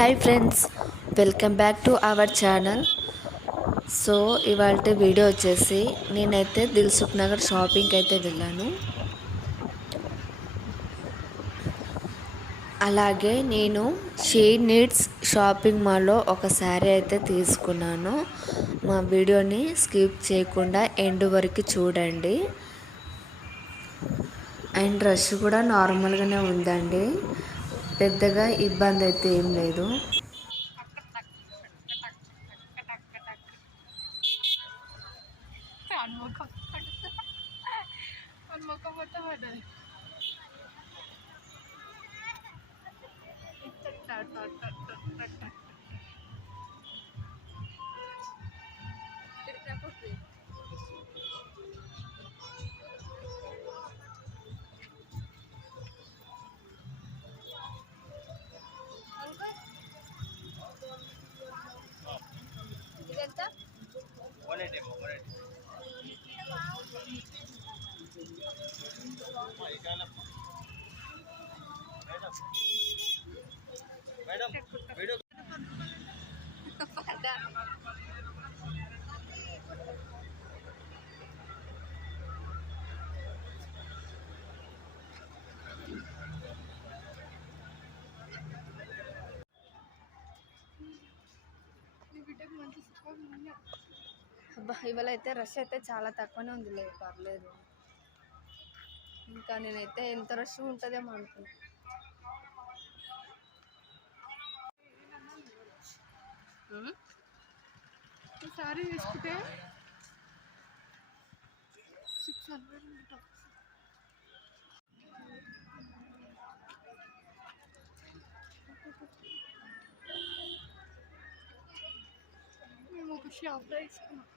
Hi friends, welcome back to our channel. So ఇవాళ video వచ్చేసి నేనైతే దిల్సుఖ్ నగర్ షాపింగ్కి అయితే వెళ్ళాను. అలాగే నేను షీ నీడ్స్ షాపింగ్ మాల్లో ఒక శారీ అయితే తీసుకున్నాను. మా వీడియోని స్కిప్ చేయకుండా ఎండ్ వరకు చూడండి. అండ్ రష్ కూడా నార్మల్గానే ఉందండి, పెద్దగా ఇబ్బంది అయితే ఏం లేదు. అబ్బా, ఇవాళ అయితే రష్ అయితే చాలా తక్కువనే ఉంది, పర్లేదు. ఇంకా నేనైతే ఎంత రష్ ఉంటుందేమో అనుకున్నా. సారీ తీసుకుంటే 600 మేము ఒక షాప్లో తీసుకున్నాం.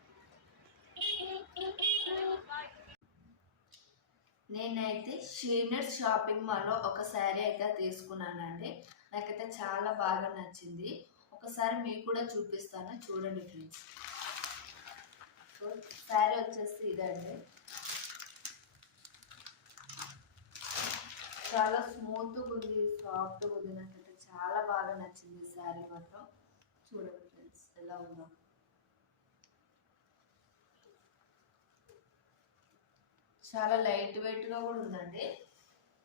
నేనైతే షీ నీడ్స్ షాపింగ్ మాల్లో ఒక శారీ అయితే తీసుకున్నానండి. నాకైతే చాలా బాగా నచ్చింది. ఒకసారి మీకు కూడా చూపిస్తాను, చూడండి ఫ్రెండ్స్. సో శారీ వచ్చేసి ఇదండి, చాలా స్మూత్గా ఉంది, సాఫ్ట్గా ఉంది. నాకైతే చాలా బాగా నచ్చింది శారీ మాత్రం. చూడండి ఫ్రెండ్స్ ఎలా ఉందో. చాలా లైట్ వెయిట్గా కూడా ఉందండి.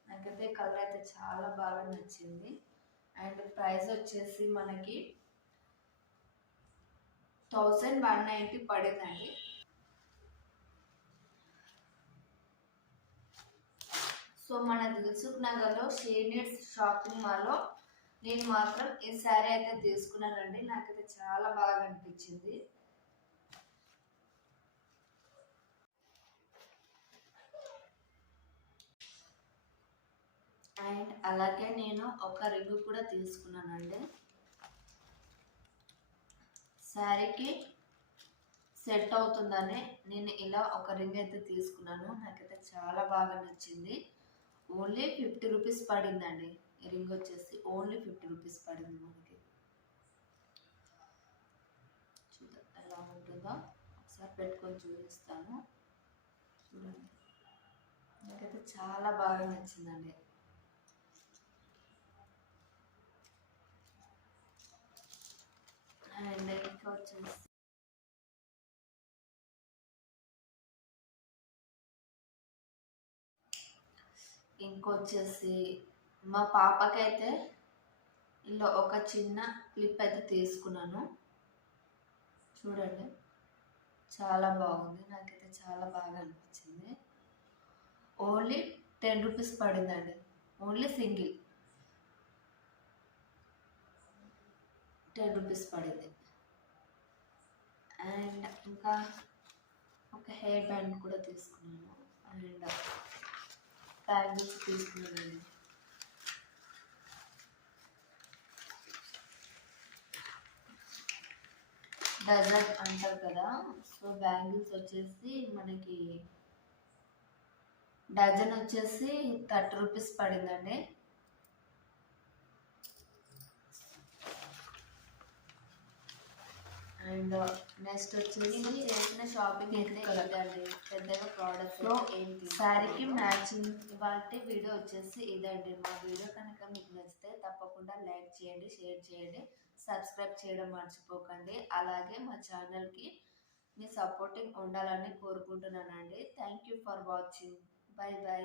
నాకైతే కలర్ అయితే చాలా బాగా నచ్చింది. అండ్ ప్రైస్ వచ్చేసి మనకి 1190 పడిందండి. సో మన దిల్సుఖ్ నగర్లో షీ నీడ్స్ షాపింగ్ మాల్లో నేను మాత్రం ఈ శారీ అయితే తీసుకున్నానండి. నాకైతే చాలా బాగా అనిపించింది. అండ్ అలాగే నేను ఒక రింగ్ కూడా తీసుకున్నానండి. శారీకి సెట్ అవుతుందని నేను ఇలా ఒక రింగ్ అయితే తీసుకున్నాను. నాకైతే చాలా బాగా నచ్చింది. ఓన్లీ 50 రూపీస్ పడిందండి. ఈ రింగ్ వచ్చేసి ఓన్లీ 50 రూపీస్ పడింది మనకి. చూద్దాం ఎలా ఉంటుందో, ఒకసారి పెట్టుకొని చూపిస్తాను. చూడండి, నాకైతే చాలా బాగా నచ్చిందండి. అండ్ ఇంకా వచ్చేసి ఇంకొచ్చేసి మా పాపకైతే ఇలా ఒక చిన్న క్లిప్ అయితే తీసుకున్నాను. చూడండి, చాలా బాగుంది. నాకైతే చాలా బాగా అనిపించింది. ఓన్లీ 10 రూపీస్ పడిందండి. ఓన్లీ సింగిల్ 10 రూపీస్ పడింది. అండ్ ఇంకా ఒక హెయిర్ బ్యాండ్ కూడా తీసుకున్నాను. అండ్ బ్యాంగిల్స్ తీసుకున్నానండి. డజన్ అంటారు కదా, సో బ్యాంగిల్స్ వచ్చేసి మనకి డజన్ వచ్చేసి 30 రూపీస్ పడిందండి. అండ్ నెక్స్ట్ వచ్చేసి చేసిన షాపింగ్ అయితే ఇదండి, పెద్దగా ప్రోడక్ట్ ఏంటి శారీకి మ్యాచింగ్. ఇవాళ వీడియో వచ్చేసి ఇదండి. మా వీడియో కనుక మీకు నచ్చితే తప్పకుండా తప్పకుండా లైక్ చేయండి, షేర్ చేయండి, సబ్స్క్రైబ్ చేయడం మర్చిపోకండి. అలాగే మా ఛానల్కి మీ సపోర్టింగ్ ఉండాలని కోరుకుంటున్నానండి. Thank you for watching. By by.